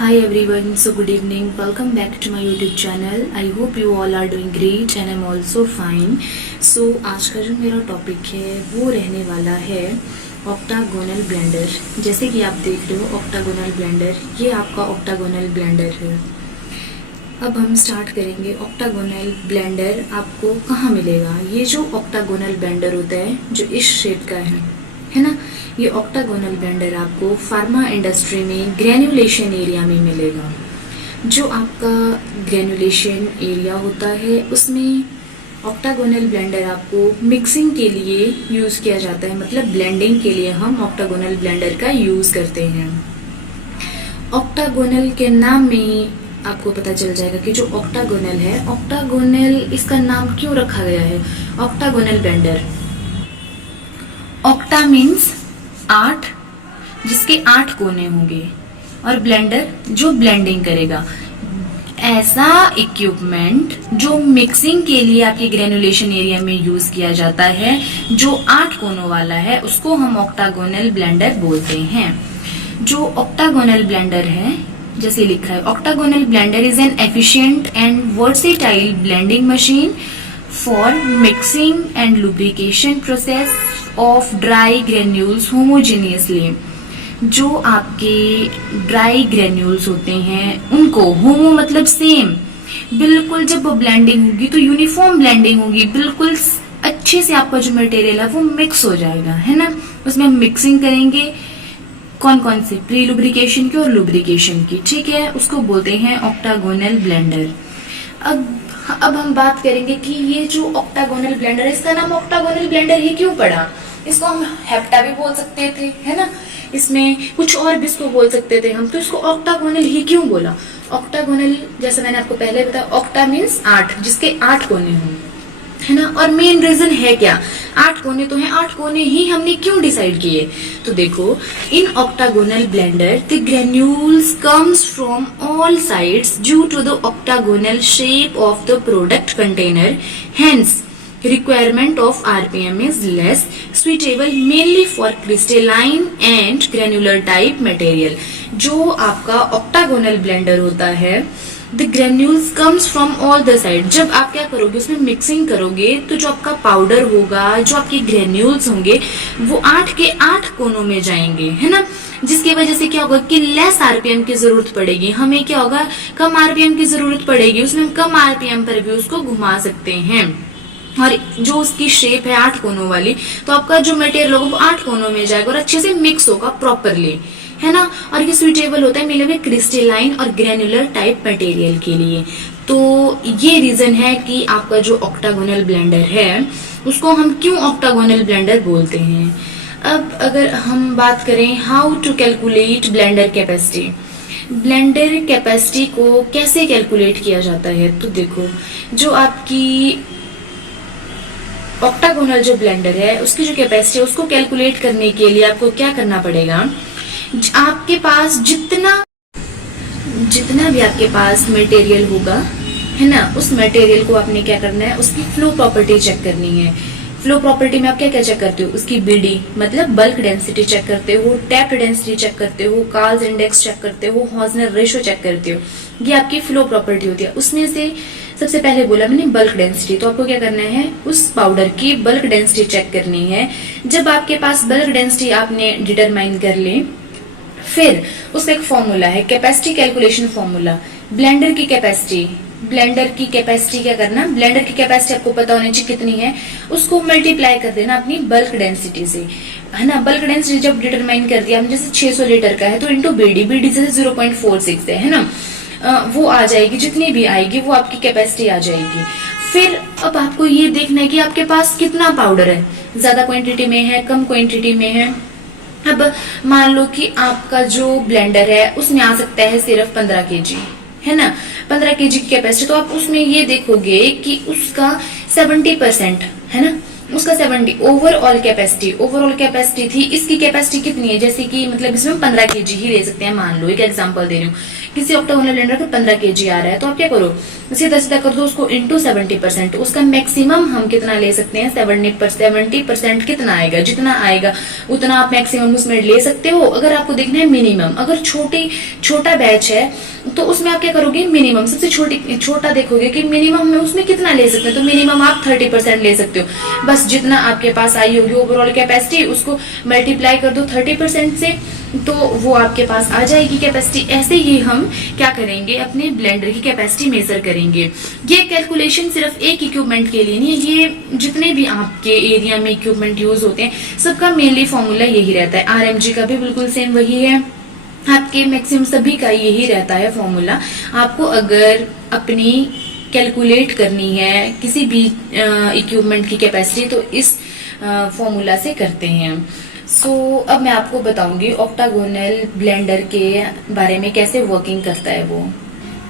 Hi everyone, so good evening. Welcome back to my YouTube channel. I hope you all are doing great and I'm also fine. So आज का जो मेरा topic है वो रहने वाला है ऑक्टागोनल ब्लेंडर। जैसे कि आप देख रहे हो ऑक्टागोनल ब्लेंडर, ये आपका ऑक्टागोनल ब्लेंडर है। अब हम स्टार्ट करेंगे। ऑक्टागोनल ब्लेंडर आपको कहाँ मिलेगा? ये जो ऑक्टागोनल ब्लेंडर होता है जो इस शेप का है ना, ये ऑक्टागोनल ब्लेंडर आपको फार्मा इंडस्ट्री में ग्रेन्युलेशन एरिया में मिलेगा। जो आपका ग्रेन्युलेशन एरिया होता है उसमें ऑक्टागोनल ब्लेंडर आपको मिक्सिंग के लिए यूज़ किया जाता है, मतलब ब्लेंडिंग के लिए हम ऑक्टागोनल ब्लेंडर का यूज़ करते हैं। ऑक्टागोनल के नाम में आपको पता चल जाएगा कि जो ऑक्टागोनल है, ऑक्टागोनल इसका नाम क्यों रखा गया है ऑक्टागोनल ब्लेंडर। ऑक्टा मीन्स 8, जिसके 8 कोने होंगे, और ब्लेंडर जो ब्लेंडिंग करेगा। ऐसा इक्विपमेंट जो मिक्सिंग के लिए आपके ग्रेनुलेशन एरिया में यूज किया जाता है, जो 8 कोनों वाला है, उसको हम ऑक्टागोनल ब्लेंडर बोलते हैं। जो ऑक्टागोनल ब्लेंडर है, जैसे लिखा है, octagonal blender is an efficient and versatile blending machine for mixing and lubrication process of dry granules होमोजेनियसली। जो आपके ड्राई ग्रेन्यूल्स होते हैं उनको, होमो मतलब सेम, बिल्कुल जब वो ब्लेंडिंग होगी तो यूनिफॉर्म ब्लेंडिंग होगी, बिल्कुल अच्छे से आपका जो मटेरियल है वो मिक्स हो जाएगा, है ना। उसमें हम मिक्सिंग करेंगे कौन कौन से, प्री लुब्रिकेशन की और लुब्रिकेशन की, ठीक है। उसको बोलते हैं ऑक्टागोनल ब्लेंडर। अब हम बात करेंगे कि ये जो ऑक्टागोनल ब्लेंडर है, इसका नाम ऑक्टागोनल ब्लेंडर ही क्यों पड़ा। इसको हम हेप्टा भी बोल सकते थे, है ना, इसमें कुछ और भी इसको बोल सकते थे हम, तो इसको ऑक्टागोनल ही क्यों बोला। ऑक्टागोनल, जैसे मैंने आपको पहले बताया, ऑक्टा मीन्स 8, जिसके 8 कोने हों, है ना। और मेन रीजन है क्या, 8 कोने तो हैं, 8 कोने ही हमने क्यों डिसाइड किए। तो देखो, in octagonal blender the granules comes from all sides due to the octagonal shape of the product container, hence requirement of RPM is less, suitable mainly for crystalline and granular type material। जो आपका octagonal blender होता है, the granules comes from all the side। जब आप क्या करोगे, उसमें mixing करोगे, तो जो आपका पाउडर होगा, जो आपके ग्रेन्यूल्स होंगे, वो 8 के 8 कोनों में जाएंगे, है ना। जिसकी वजह से क्या होगा कि लेस आरपीएम की जरूरत पड़ेगी हमें, क्या होगा, कम आरपीएम की जरूरत पड़ेगी, उसमें हम कम आरपीएम पर भी उसको घुमा सकते हैं। और जो उसकी शेप है 8 कोनों वाली, तो आपका जो मटेरियल होगा वो 8 कोनों में जाएगा और अच्छे से मिक्स होगा प्रॉपरली, है ना। और ये सुइटेबल होता है मिले क्रिस्टलाइन और ग्रेनुलर टाइप मटेरियल के लिए। तो ये रीजन है कि आपका जो ऑक्टागोनल ब्लेंडर है उसको हम क्यों ऑक्टागोनल ब्लेंडर बोलते हैं। अब अगर हम बात करें how to calculate blender capacity, blender capacity को कैसे कैलकुलेट किया जाता है, तो देखो, जो आपकी ऑक्टागोनल जो ब्लेंडर है उसकी जो कैपेसिटी है उसको कैलकुलेट करने के लिए आपको क्या करना पड़ेगा, आपके पास जितना भी आपके पास मटेरियल होगा, है ना, उस मटेरियल को आपने क्या करना है, उसकी फ्लो प्रॉपर्टी चेक करनी है। फ्लो प्रॉपर्टी में आप क्या क्या चेक करते हो, उसकी बीडी मतलब बल्क डेंसिटी चेक करते हो, टैप डेंसिटी चेक करते हो, कार्ल्स इंडेक्स चेक करते हो, हॉजनर रेशो चेक करते हो। ये आपकी फ्लो प्रॉपर्टी होती है। उसमें से सबसे पहले बोला मैंने बल्क डेंसिटी, तो आपको क्या करना है, उस पाउडर की बल्क डेंसिटी चेक करनी है। जब आपके पास बल्क डेंसिटी आपने डिटरमाइन कर ली, फिर उसका एक फॉर्मूला है, कैपेसिटी कैलकुलेशन फॉर्मूला। ब्लेंडर की कैपेसिटी क्या करना, ब्लेंडर की कैपेसिटी आपको पता होनी चाहिए कितनी है, उसको मल्टीप्लाई कर देना अपनी बल्क डेंसिटी से, है ना। बल्क डेंसिटी जब डिटरमाइन कर दिया हमने, जैसे 600 लीटर का है तो इंटू बीडी जैसे 0.46 है ना, वो आ जाएगी, जितनी भी आएगी वो आपकी कैपेसिटी आ जाएगी। फिर अब आपको ये देखना है कि आपके पास कितना पाउडर है, ज्यादा क्वांटिटी में है, कम क्वांटिटी में है। अब मान लो कि आपका जो ब्लेंडर है उसमें आ सकता है सिर्फ 15 केजी, है ना, 15 केजी की कैपेसिटी, तो आप उसमें ये देखोगे कि उसका 70% है ना, उसका 70 ओवरऑल कैपेसिटी थी। इसकी कैपेसिटी कितनी है, जैसे कि मतलब इसमें 15 केजी ही ले सकते हैं, मान लो एक एग्जांपल दे रही हूँ, किसी ऑक्टागोनल ब्लेंडर का 15 केजी आ रहा है, तो आप क्या करो, सीधा सीधा कर दो उसको इंटू 70%। उसका मैक्सिमम हम कितना ले सकते हैं, 70% कितना आएगा, जितना आएगा उतना आप मैक्सिमम उसमें ले सकते हो। अगर आपको देखना है मिनिमम, अगर छोटा बैच है तो उसमें आप क्या करोगे, मिनिमम सबसे छोटा देखोगे कि मिनिमम में उसमें कितना ले सकते हैं, तो मिनिमम आप 30% ले सकते हो। बस जितना आपके पास आई होगी ओवरऑल कैपेसिटी, उसको मल्टीप्लाई कर दो 30% से, तो वो आपके पास आ जाएगी कैपेसिटी। ऐसे ही हम क्या करेंगे, अपने ब्लेंडर की कैपेसिटी मेजर करेंगे। ये कैलकुलेशन सिर्फ एक इक्विपमेंट के लिए नहीं है, ये जितने भी आपके एरिया में इक्विपमेंट यूज होते हैं सबका मेनली फॉर्मूला यही रहता है। आरएमजी का भी बिल्कुल सेम वही है, आपके मैक्सिमम सभी का यही रहता है फॉर्मूला। आपको अगर अपनी कैलकुलेट करनी है किसी भी इक्विपमेंट की कैपेसिटी तो इस फॉर्मूला से करते हैं। अब मैं आपको बताऊंगी ऑक्टागोनल ब्लेंडर के बारे में, कैसे वर्किंग करता है वो।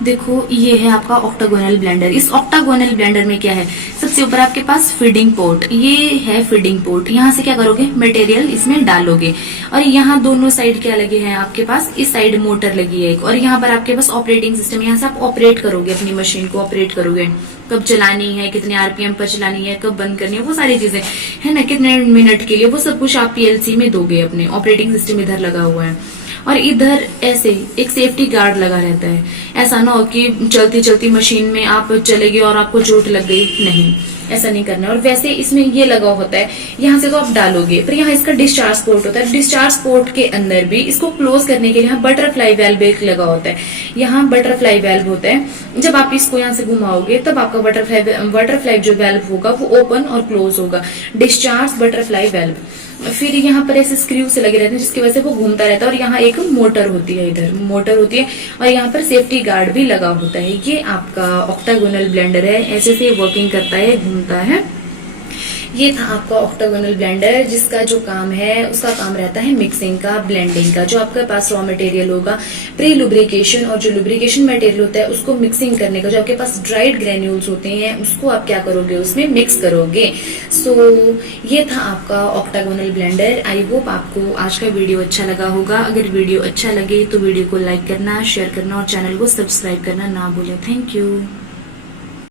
देखो ये है आपका ऑक्टागोनल ब्लेंडर। इस ऑक्टागोनल ब्लेंडर में क्या है, सबसे ऊपर आपके पास फीडिंग पोर्ट, ये है फीडिंग पोर्ट। यहाँ से क्या करोगे, मटेरियल इसमें डालोगे, और यहाँ दोनों साइड क्या लगे हैं आपके पास, इस साइड मोटर लगी है एक, और यहाँ पर आपके पास ऑपरेटिंग सिस्टम, यहाँ से आप ऑपरेट करोगे, अपनी मशीन को ऑपरेट करोगे, कब चलानी है, कितने आरपीएम पर चलानी है, कब बंद करनी है, वो सारी चीजें है ना, कितने मिनट के लिए, वो सब कुछ आप पीएलसी में दोगे। अपने ऑपरेटिंग सिस्टम इधर लगा हुआ है, और इधर ऐसे एक सेफ्टी गार्ड लगा रहता है। ऐसा ना हो कि चलती चलती मशीन में आप चले गए और आपको चोट लग गई, नहीं, ऐसा नहीं करना है। और वैसे इसमें ये लगा होता है, यहाँ से तो आप डालोगे, पर यहाँ इसका डिस्चार्ज पोर्ट होता है। डिस्चार्ज पोर्ट के अंदर भी इसको क्लोज करने के लिए यहाँ बटरफ्लाई वेल्व एक लगा होता है। यहाँ बटरफ्लाई वेल्व होता है, जब आप इसको यहाँ से घुमाओगे तब आपका बटरफ्लाई जो वेल्व होगा वो ओपन और क्लोज होगा, डिस्चार्ज बटरफ्लाई वेल्व। फिर यहाँ पर ऐसे स्क्रू से लगे रहते हैं जिसकी वजह से वो घूमता रहता है, और यहाँ एक मोटर होती है, इधर मोटर होती है, और यहाँ पर सेफ्टी गार्ड भी लगा होता है। ये आपका ऑक्टागोनल ब्लेंडर है, ऐसे से वर्किंग करता है, घूमता है। ये था आपका ऑक्टागोनल ब्लेंडर, जिसका जो काम है उसका काम रहता है मिक्सिंग का, ब्लेंडिंग का। जो आपके पास रॉ मटेरियल होगा, प्री लुब्रिकेशन और जो लुब्रिकेशन मटेरियल होता है उसको मिक्सिंग करने का, जो आपके पास ड्राइड ग्रेन्यूल्स होते हैं उसको आप क्या करोगे, उसमें मिक्स करोगे। ये था आपका ऑक्टागोनल ब्लेंडर। आई होप आपको आज का वीडियो अच्छा लगा होगा। अगर वीडियो अच्छा लगे तो वीडियो को लाइक करना, शेयर करना और चैनल को सब्सक्राइब करना ना भूलें। Thank you.